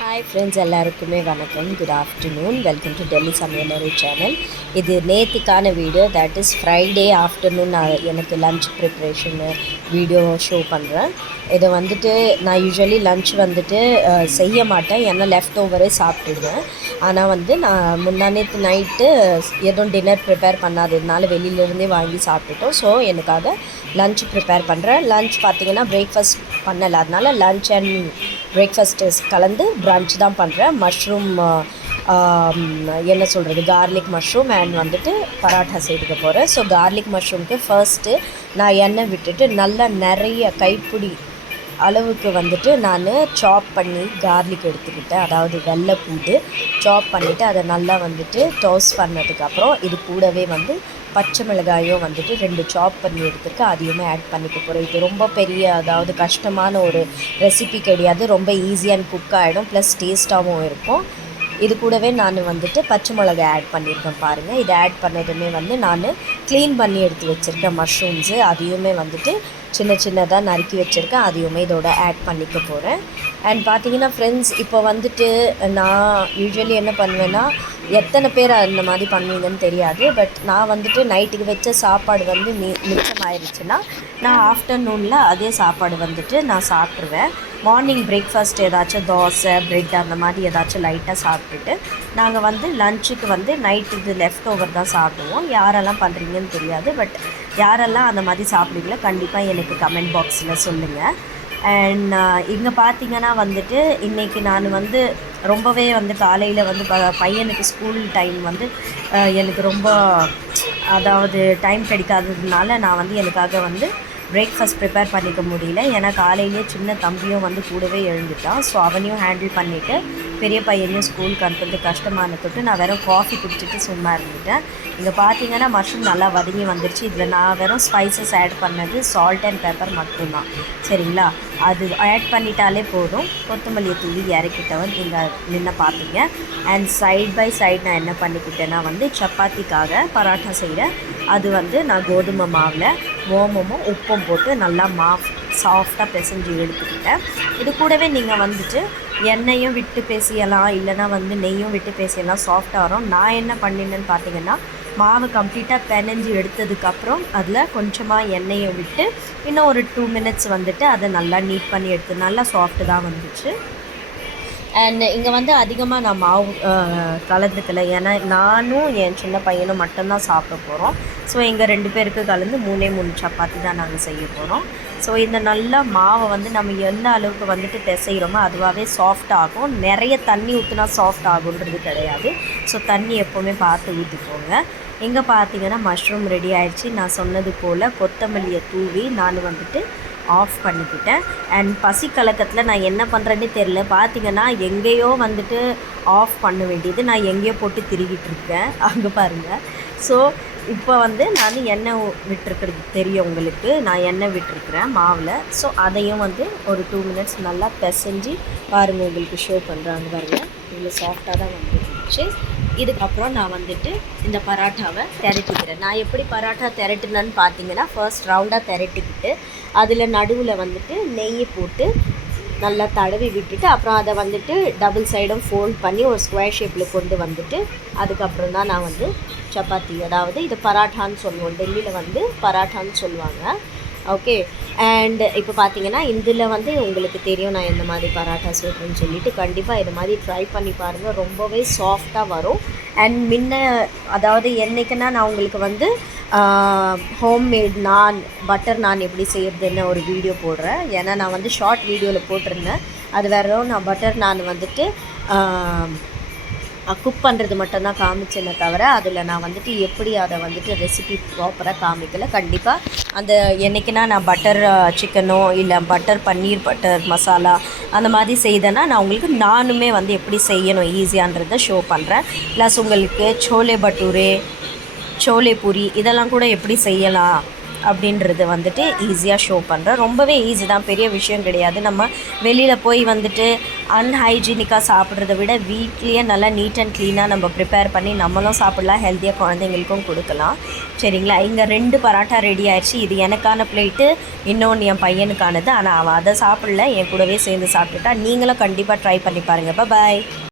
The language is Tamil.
ஹாய் ஃப்ரெண்ட்ஸ், எல்லாருக்குமே வணக்கம். Good afternoon. Welcome to Delhi சமையலறை சேனல். இது நேற்றுக்கான video, that is Friday afternoon. நான் எனக்கு லன்ச் ப்ரிப்ரேஷனு வீடியோ ஷோ பண்ணுறேன். இதை வந்துட்டு நான் யூஸ்வலி லன்ச் வந்துட்டு செய்ய மாட்டேன், ஏன்னா லெஃப்ட் ஓவரே சாப்பிட்டுடுவேன். ஆனால் நான் முன்னாநேற்று நைட்டு எதுவும் டின்னர் ப்ரிப்பேர் பண்ணாததுனால வெளியிலேருந்தே வாங்கி சாப்பிட்டுட்டோம். ஸோ எனக்காக லன்ச் ப்ரிப்பேர் பண்ணுறேன். லன்ச் பார்த்திங்கன்னா பிரேக்ஃபாஸ்ட் பண்ணலை, அதனால் லன்ச் அண்ட் பிரேக்ஃபாஸ்ட்டு கலந்து ப்ரன்ச் தான் பண்ணுறேன். மஷ்ரூம் என்ன சொல்கிறது, கார்லிக் மஷ்ரூம் அண்ட் பராட்டா செய்துக்க போகிறேன். ஸோ கார்லிக் மஷ்ரூம்க்கு ஃபர்ஸ்ட்டு நான் எண்ணெய் விட்டுட்டு நல்லா நிறைய கைப்பிடி அளவுக்கு நான் சாப் பண்ணி கார்லிக் எடுத்துக்கிட்டேன், அதாவது வெள்ளை பூண்டு சாப் பண்ணிவிட்டு அதை நல்லா டோஸ்ட் பண்ணதுக்கப்புறம் இது கூடவே பச்சை மிளகாயும் 2 சாப் பண்ணி எடுத்துருக்கு, அதையுமே ஆட் பண்ணிக்க போகிறேன். இது ரொம்ப பெரிய அதாவது கஷ்டமான ஒரு ரெசிபி கிடையாது, ரொம்ப ஈஸியாக குக் ஆகிடும், ப்ளஸ் டேஸ்ட்டாகவும் இருக்கும். இது கூடவே நான் பச்சை மிளகாய் ஆட் பண்ணியிருக்கேன் பாருங்கள். இதை ஆட் பண்ணதுமே நான் க்ளீன் பண்ணி எடுத்து வச்சுருக்கேன் மஷ்ரூம்ஸு, அதையுமே சின்ன சின்னதாக நறுக்கி வச்சுருக்கேன், அதையுமே இதோட ஆட் பண்ணிக்க போகிறேன். அண்ட் பார்த்திங்கன்னா ஃப்ரெண்ட்ஸ், இப்போ நான் யூஸ்வலி என்ன பண்ணுவேன்னா, எத்தனை பேர் அந்த மாதிரி பண்ணுவீங்கன்னு தெரியாது, பட் நான் நைட்டுக்கு வச்ச சாப்பாடு மிச்சம் ஆயிடுச்சுன்னா நான் ஆஃப்டர்நூனில் அதே சாப்பாடு நான் சாப்பிட்ருவேன். மார்னிங் பிரேக்ஃபாஸ்ட் ஏதாச்சும் தோசை ப்ரெட் அந்த மாதிரி ஏதாச்சும் லைட்டாக சாப்பிட்டுட்டு நாங்கள் லன்ச்சுக்கு நைட்டு இது லெஃப்ட் ஓவர் தான் சாப்பிடுவோம். யாரெல்லாம் பண்ணுறீங்கன்னு தெரியாது, பட் யாரெல்லாம் அந்த மாதிரி சாப்பிடுவீங்களோ கண்டிப்பாக எனக்கு கமெண்ட் பாக்ஸில் சொல்லுங்கள். அண்ட் இங்கே பார்த்திங்கன்னா இன்றைக்கி நான் ரொம்பவே காலையில் பையனுக்கு ஸ்கூல் டைம் எனக்கு ரொம்ப அதாவது டைம் கிடைக்காததுனால நான் எனக்காக பிரேக்ஃபாஸ்ட் ப்ரிப்பேர் பண்ணிக்க முடியல, ஏன்னா காலையிலே சின்ன தம்பியும் கூடவே எழுந்துட்டான். ஸோ அவனையும் ஹேண்டில் பண்ணிவிட்டு பெரிய பையனையும் ஸ்கூலுக்கு அனுப்புறது கஷ்டமானதுக்கு நான் வெறும் காஃபி குடிச்சிட்டு சும்மா இருந்துட்டேன். இங்கே பார்த்தீங்கன்னா மஷ்ரூம் நல்லா வதங்கி வந்துருச்சு. இதில் நான் வெறும் ஸ்பைசஸ் ஆட் பண்ணது சால்ட் அண்ட் பெப்பர் மட்டும்தான், சரிங்களா? அது ஆட் பண்ணிட்டாலே போதும். கொத்தமல்லியை தூவி இறக்கிட்டவன் நீங்கள் நின்று பார்ப்பீங்க. அண்ட் சைட் பை சைட் நான் என்ன பண்ணிக்கிட்டேன்னா சப்பாத்திக்காக பராட்டா செய்கிறேன். அது நான் கோதுமை மாவில் ஓமமும் உப்பும் போட்டு நல்லா சாஃப்டாக பிசைஞ்சு எடுத்துக்கிட்டேன். இது கூடவே நீங்கள் எண்ணெயும் விட்டு பேசியலாம், இல்லைனா நெய்யும் விட்டு பேசியலாம், சாஃப்டாக வரும். நான் என்ன பண்ணினேன்னு பார்த்தீங்கன்னா, மாவு கம்ப்ளீட்டாக பிணைஞ்சி எடுத்ததுக்கப்புறம் அதில் கொஞ்சமாக எண்ணெயை விட்டு இன்னும் ஒரு 2 மினிட்ஸ் அதை நல்லா நீட் பண்ணி எடுத்து நல்லா சாஃப்ட்டு தான் வந்துச்சு. அண்ட் இங்கே அதிகமாக நான் மாவு கலந்துக்கலை, ஏன்னா நானும் என் சின்ன பையனும் மட்டும்தான் சாப்பிட போகிறோம். ஸோ எங்கள் 2 பேருக்கு கலந்து 3 சப்பாத்தி தான் நாங்கள் செய்ய போகிறோம். ஸோ இந்த நல்ல மாவை நம்ம எந்த அளவுக்கு பிசைகிறோமோ அதுவாகவே சாஃப்ட் ஆகும். நிறைய தண்ணி ஊற்றினா சாஃப்ட் ஆகுன்றது கிடையாது. ஸோ தண்ணி எப்போவுமே பார்த்து ஊற்றிக்கோங்க. இங்கே பார்த்தீங்கன்னா மஷ்ரூம் ரெடி ஆகிடுச்சு. நான் சொன்னது போல் கொத்தமல்லியை தூவி நான் ஆஃப் பண்ணிக்கிட்டேன். அண்ட் பசி கலக்கத்தில் நான் என்ன பண்ணுறேன்னே தெரில. பார்த்திங்கன்னா எங்கேயோ ஆஃப் பண்ண வேண்டியது நான் எங்கேயோ போட்டு திரிகிட்ருக்கேன், அங்கே பாருங்கள். ஸோ இப்போ நான் எண்ணெய் விட்டுருக்கிறது தெரியும் உங்களுக்கு, நான் எண்ணெய் விட்டுருக்குறேன் மாவில். ஸோ அதையும் ஒரு 2 மினிட்ஸ் நல்லா பிசைஞ்சு பாருங்கள், உங்களுக்கு ஷோ பண்ணுறாங்க பாருங்கள். இவ்வளோ சாஃப்டாக தான் வந்துருந்துச்சு. இதுக்கப்புறம் நான் இந்த பராட்டாவை திரட்டிக்கிறேன். நான் எப்படி பராட்டா திரட்டினேன்னு பார்த்தீங்கன்னா, ஃபர்ஸ்ட் ரவுண்டாக திரட்டிக்கிட்டு அதில் நடுவில் நெய் போட்டு நல்லா தடவி விட்டுட்டு அப்புறம் அதை டபுள் சைடும் ஃபோல்ட் பண்ணி ஒரு ஸ்கொயர் ஷேப்பில் கொண்டு அதுக்கப்புறம் தான் நான் சப்பாத்தி, அதாவது இது பராட்டான்னு சொல்லுவோம், டெல்லியில் பராட்டான்னு சொல்லுவாங்க. ஓகே. அண்ட் இப்போ பார்த்தீங்கன்னா இதில் உங்களுக்கு தெரியும் நான் எந்த மாதிரி பராட்டா சொல்கிறேன்னு சொல்லிவிட்டு, கண்டிப்பாக இது மாதிரி ட்ரை பண்ணி பாருங்கள், ரொம்பவே சாஃப்டாக வரும். அண்ட் அதாவது என்றைக்குன்னா நான் உங்களுக்கு ஹோம்மேட் நான் பட்டர் நான் எப்படி செய்கிறதுன்னு ஒரு வீடியோ போடுறேன். ஏன்னா நான் ஷார்ட் வீடியோவில் போட்டிருந்தேன், அது வேறும் நான் பட்டர் நான் குக் பண்ணுறது மட்டும்தான் காமிச்சேனே தவிர அதில் நான் எப்படி அதை ரெசிபி ப்ராப்பராக காமிக்கலை. கண்டிப்பாக அந்த என்றைக்குன்னா நான் பட்டர் சிக்கனோ இல்லை பட்டர் பன்னீர் பட்டர் மசாலா அந்த மாதிரி செய்தேன்னா நான் உங்களுக்கு நானுமே எப்படி செய்யணும் ஈஸியான்றதை ஷோ பண்ணுறேன். ப்ளஸ் உங்களுக்கு சோலே பட்டூரே, சோலே பூரி இதெல்லாம் கூட எப்படி செய்யலாம் அப்படின்றது ஈஸியாக ஷோ பண்ணுறேன். ரொம்பவே ஈஸி தான், பெரிய விஷயம் கிடையாது. நம்ம வெளியில் போய் அன்ஹைஜீனிக்காக சாப்பிட்றத விட வீட்லேயே நல்லா நீட் அண்ட் க்ளீனாக நம்ம ப்ரிப்பேர் பண்ணி நம்மளும் சாப்பிட்லாம், ஹெல்த்தியாக குழந்தைங்களுக்கும் கொடுக்கலாம். சரிங்களா? இங்கே 2 பரோட்டா ரெடி ஆயிடுச்சு. இது எனக்கான பிளேட்டு, இன்னொன்று என் பையனுக்கானது. ஆனால் அவன் அதை சாப்பிடல, என் கூடவே சேர்ந்து சாப்பிட்டுட்டா. நீங்களும் கண்டிப்பாக ட்ரை பண்ணி பாருங்கள். பாய்.